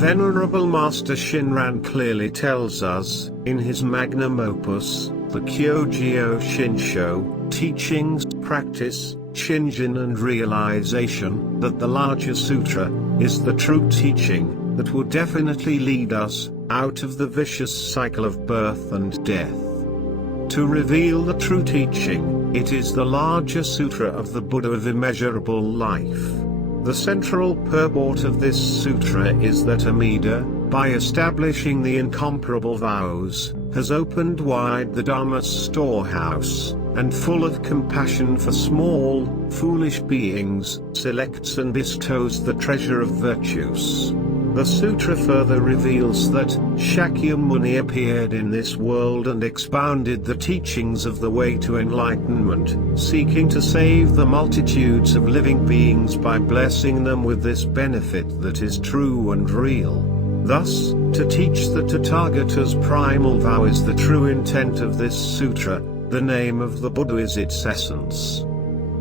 Venerable Master Shinran clearly tells us, in his magnum opus, the Jodo Shinshu, teachings, practice, Shinjin and realization, that the larger sutra is the true teaching that will definitely lead us out of the vicious cycle of birth and death. To reveal the true teaching, it is the larger sutra of the Buddha of immeasurable life. The central purport of this sutra is that Amida, by establishing the incomparable vows, has opened wide the Dharma's storehouse, and full of compassion for small, foolish beings, selects and bestows the treasure of virtues. The sutra further reveals that Shakyamuni appeared in this world and expounded the teachings of the way to enlightenment, seeking to save the multitudes of living beings by blessing them with this benefit that is true and real. Thus, to teach the Tathagata's primal vow is the true intent of this sutra. The name of the Buddha is its essence.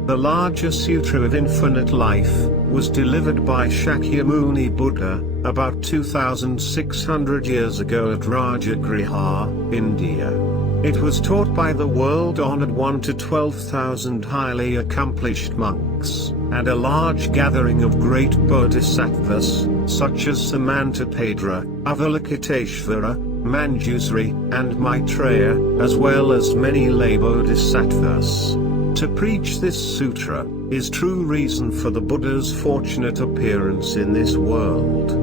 The larger Sutra of Infinite Life was delivered by Shakyamuni Buddha about 2,600 years ago at Rajagriha, India. It was taught by the world-honored 1 to 12,000 highly accomplished monks, and a large gathering of great bodhisattvas, such as Samantabhadra, Avalokiteshvara, Manjusri, and Maitreya, as well as many lay bodhisattvas. To preach this sutra is true reason for the Buddha's fortunate appearance in this world.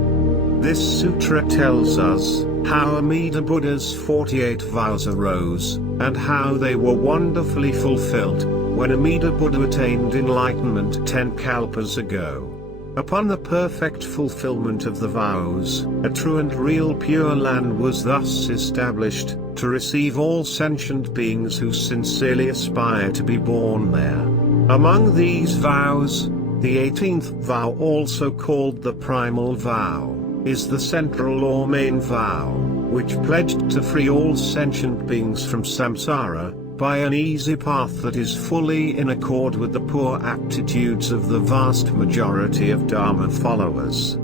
This sutra tells us how Amida Buddha's 48 vows arose, and how they were wonderfully fulfilled when Amida Buddha attained enlightenment 10 kalpas ago. Upon the perfect fulfillment of the vows, a true and real Pure Land was thus established, to receive all sentient beings who sincerely aspire to be born there. Among these vows, the 18th vow, also called the Primal Vow, is the central or main vow, which pledged to free all sentient beings from samsara, by an easy path that is fully in accord with the poor aptitudes of the vast majority of Dharma followers.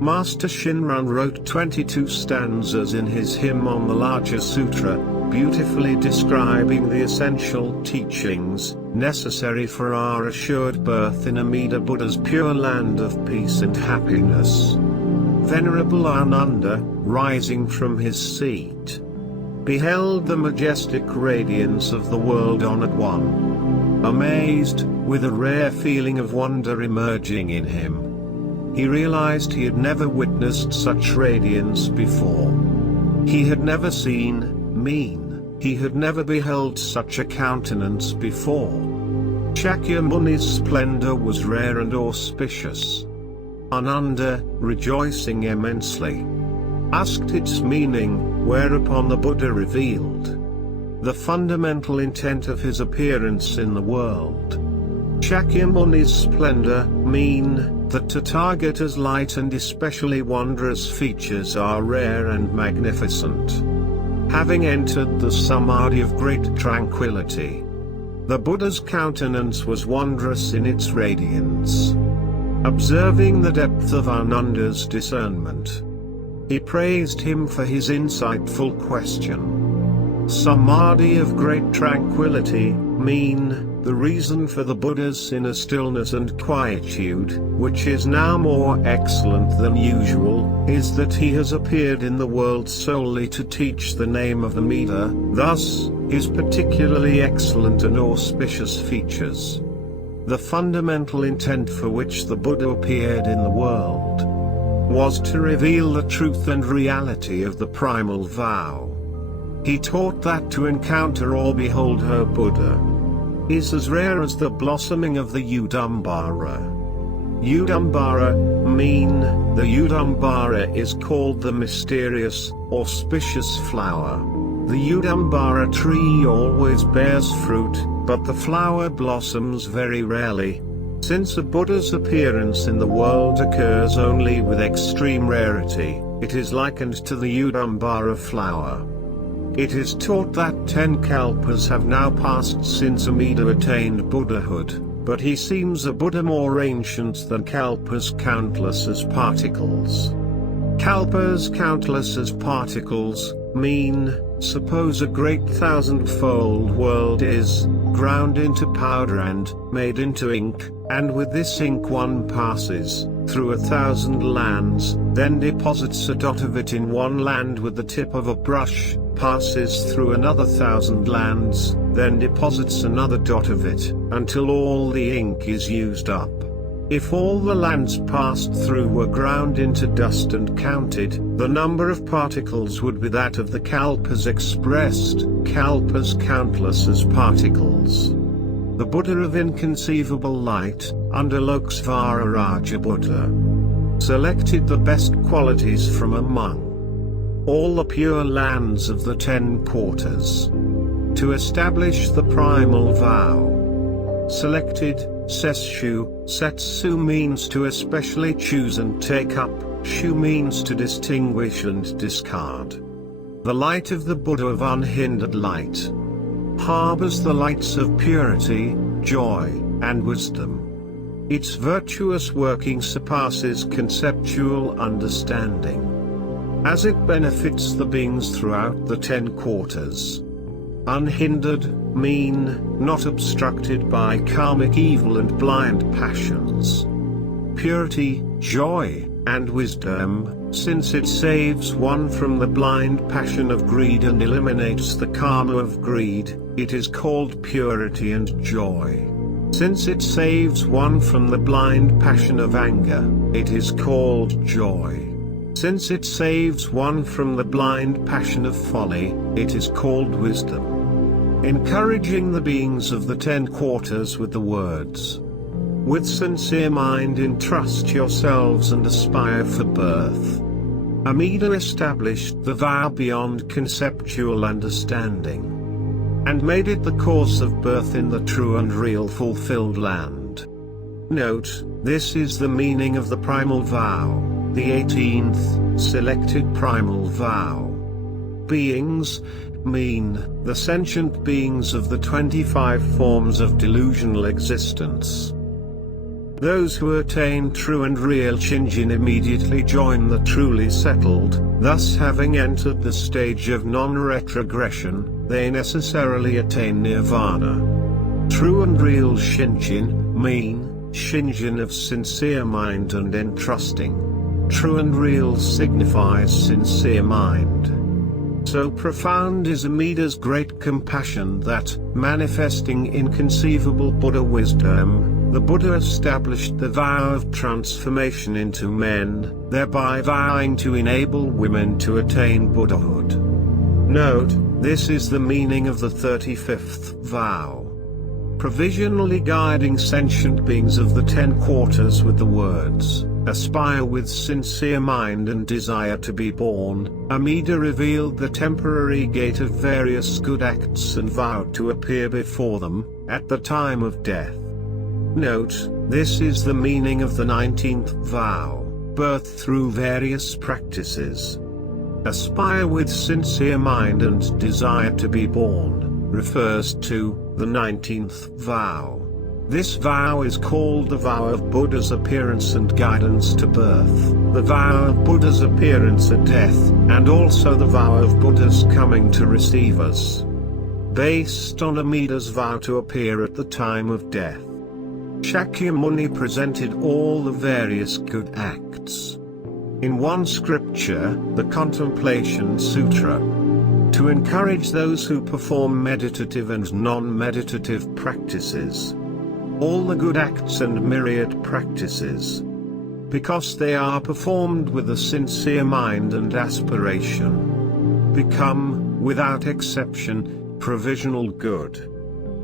Master Shinran wrote 22 stanzas in his hymn on the larger sutra, beautifully describing the essential teachings necessary for our assured birth in Amida Buddha's pure land of peace and happiness. Venerable Ananda, rising from his seat, beheld the majestic radiance of the world-honored one. Amazed, with a rare feeling of wonder emerging in him, he realized he had never witnessed such radiance before. He had never seen he had never beheld such a countenance before. Shakyamuni's splendor was rare and auspicious. Ananda, rejoicing immensely, asked its meaning, whereupon the Buddha revealed the fundamental intent of his appearance in the world. Shakyamuni's splendor mean that Tathagata's light and especially wondrous features are rare and magnificent. Having entered the samadhi of great tranquility, the Buddha's countenance was wondrous in its radiance. Observing the depth of Ananda's discernment, he praised him for his insightful question. Samadhi of great tranquility mean the reason for the Buddha's inner stillness and quietude, which is now more excellent than usual, is that he has appeared in the world solely to teach the name of Amida, thus, his particularly excellent and auspicious features. The fundamental intent for which the Buddha appeared in the world was to reveal the truth and reality of the primal vow. He taught that to encounter or behold her Buddha is as rare as the blossoming of the Udambara. Udambara mean, the Udambara is called the mysterious, auspicious flower. The Udambara tree always bears fruit, but the flower blossoms very rarely. Since a Buddha's appearance in the world occurs only with extreme rarity, it is likened to the Udambara flower. It is taught that 10 kalpas have now passed since Amida attained Buddhahood, but he seems a Buddha more ancient than kalpas, countless as particles. Kalpas countless as particles, mean, suppose a great 1,000-fold world is ground into powder and made into ink, and with this ink one passes through 1,000 lands, then deposits a dot of it in one land with the tip of a brush, passes through another 1,000 lands, then deposits another dot of it, until all the ink is used up. If all the lands passed through were ground into dust and counted, the number of particles would be that of the kalpas expressed, kalpas countless as particles. The Buddha of inconceivable light, under Lokasvara Buddha, selected the best qualities from among all the pure lands of the 10 quarters to establish the primal vow. Selected, setsu means to especially choose and take up, shu means to distinguish and discard. The light of the Buddha of unhindered light harbors the lights of purity, joy, and wisdom. Its virtuous working surpasses conceptual understanding, as it benefits the beings throughout the 10 quarters. Unhindered, mean, not obstructed by karmic evil and blind passions. Purity, joy, and wisdom, since it saves one from the blind passion of greed and eliminates the karma of greed, it is called purity and joy. Since it saves one from the blind passion of anger, it is called joy. Since it saves one from the blind passion of folly, it is called wisdom. Encouraging the beings of the 10 quarters with the words, "With sincere mind entrust yourselves and aspire for birth." Amida established the vow beyond conceptual understanding, and made it the cause of birth in the true and real fulfilled land. Note, this is the meaning of the primal vow, the 18th, selected primal vow. Beings, mean, the sentient beings of the 25 forms of delusional existence. Those who attain true and real Shinjin immediately join the truly settled, thus having entered the stage of non-retrogression, they necessarily attain nirvana. True and real Shinjin, mean, Shinjin of sincere mind and entrusting. True and real signifies sincere mind. So profound is Amida's great compassion that, manifesting inconceivable Buddha wisdom, the Buddha established the vow of transformation into men, thereby vowing to enable women to attain Buddhahood. Note, this is the meaning of the 35th vow. Provisionally guiding sentient beings of the 10 quarters with the words, "Aspire with sincere mind and desire to be born," Amida revealed the temporary gate of various good acts and vowed to appear before them, at the time of death. Note, this is the meaning of the 19th vow, birth through various practices. Aspire with sincere mind and desire to be born, refers to the 19th vow. This vow is called the vow of Buddha's appearance and guidance to birth, the vow of Buddha's appearance at death, and also the vow of Buddha's coming to receive us. Based on Amida's vow to appear at the time of death, Shakyamuni presented all the various good acts in one scripture, the Contemplation Sutra, to encourage those who perform meditative and non-meditative practices. All the good acts and myriad practices, because they are performed with a sincere mind and aspiration, become, without exception, provisional good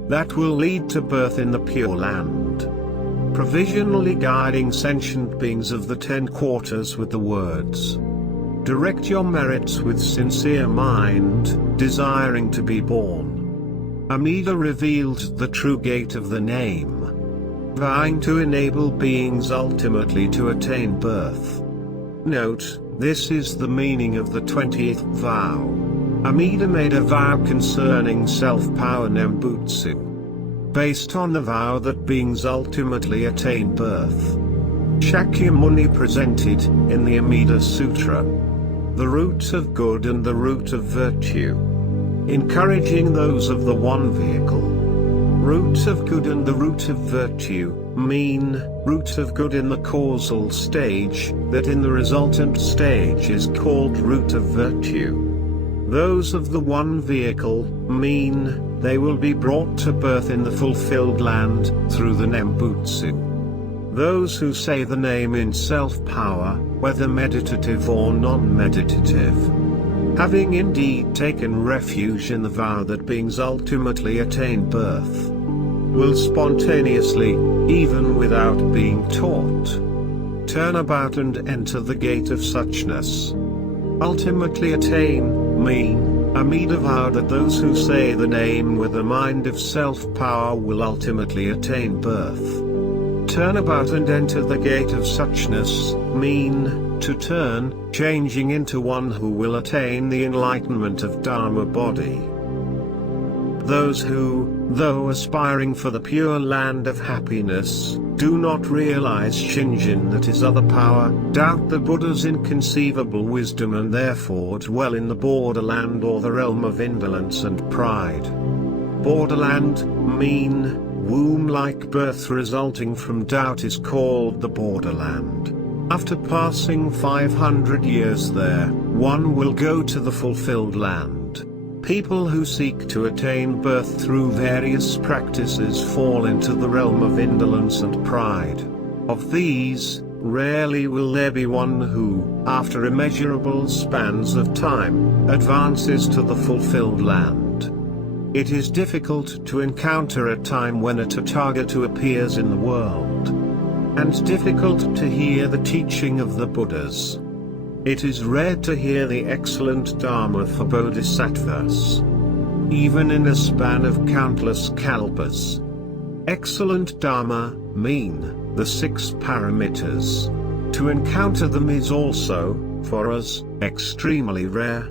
that will lead to birth in the Pure Land. Provisionally guiding sentient beings of the 10 quarters with the words, "Direct your merits with sincere mind, desiring to be born." Amida revealed the true gate of the name, vowing to enable beings ultimately to attain birth. Note, this is the meaning of the 20th vow. Amida made a vow concerning self-power Nembutsu, based on the vow that beings ultimately attain birth. Shakyamuni presented, in the Amida Sutra, the root of good and the root of virtue, encouraging those of the one vehicle. Root of good and the root of virtue mean root of good in the causal stage, that in the resultant stage is called root of virtue. Those of the one vehicle mean they will be brought to birth in the fulfilled land through the Nembutsu. Those who say the name in self-power, whether meditative or non-meditative, having indeed taken refuge in the vow that beings ultimately attain birth, will spontaneously, even without being taught, turn about and enter the gate of suchness. Ultimately attain, mean, Amida vowed that those who say the name with a mind of self-power will ultimately attain birth. Turn about and enter the gate of suchness, mean, to turn, changing into one who will attain the enlightenment of Dharma body. Those who, though aspiring for the pure land of happiness, do not realize Shinjin, that is other power, doubt the Buddha's inconceivable wisdom and therefore dwell in the borderland or the realm of indolence and pride. Borderland, mean, womb-like birth resulting from doubt is called the borderland. After passing 500 years there, one will go to the fulfilled land. People who seek to attain birth through various practices fall into the realm of indolence and pride. Of these, rarely will there be one who, after immeasurable spans of time, advances to the fulfilled land. It is difficult to encounter a time when a Tathagata appears in the world, and difficult to hear the teaching of the Buddhas. It is rare to hear the excellent Dharma for Bodhisattvas, even in a span of countless kalpas. Excellent Dharma mean the 6 paramitas. To encounter them is also, for us, extremely rare.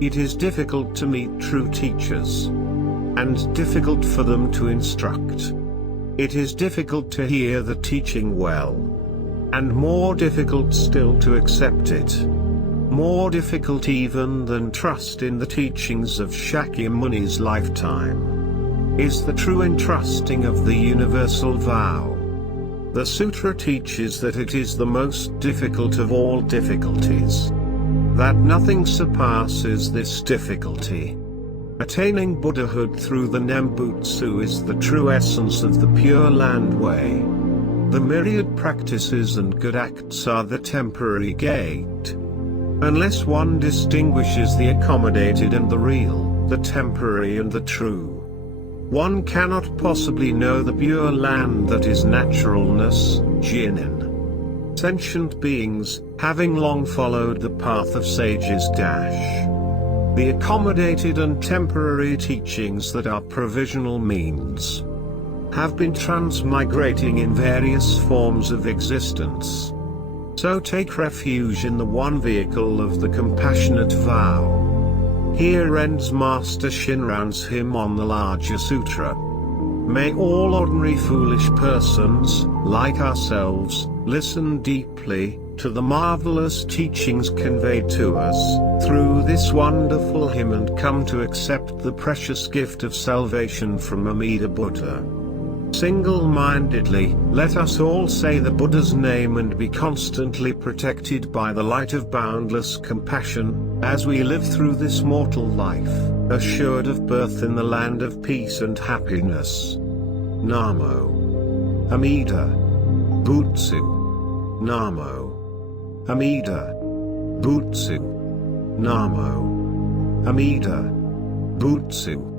It is difficult to meet true teachers, and difficult for them to instruct. It is difficult to hear the teaching well, and more difficult still to accept it. More difficult even than trust in the teachings of Shakyamuni's lifetime is the true entrusting of the universal vow. The sutra teaches that it is the most difficult of all difficulties, that nothing surpasses this difficulty. Attaining Buddhahood through the Nembutsu is the true essence of the Pure Land Way. The myriad practices and good acts are the temporary gate. Unless one distinguishes the accommodated and the real, the temporary and the true, one cannot possibly know the pure land that is naturalness, Jinin. Sentient beings, having long followed the path of sages the accommodated and temporary teachings that are provisional means, have been transmigrating in various forms of existence. So take refuge in the one vehicle of the compassionate vow. Here ends Master Shinran's hymn on the larger sutra. May all ordinary foolish persons, like ourselves, listen deeply to the marvelous teachings conveyed to us through this wonderful hymn and come to accept the precious gift of salvation from Amida Buddha. Single-mindedly, let us all say the Buddha's name and be constantly protected by the light of boundless compassion, as we live through this mortal life, assured of birth in the land of peace and happiness. Namo Amida Butsu. Namo Amida Butsu. Namo Amida Butsu.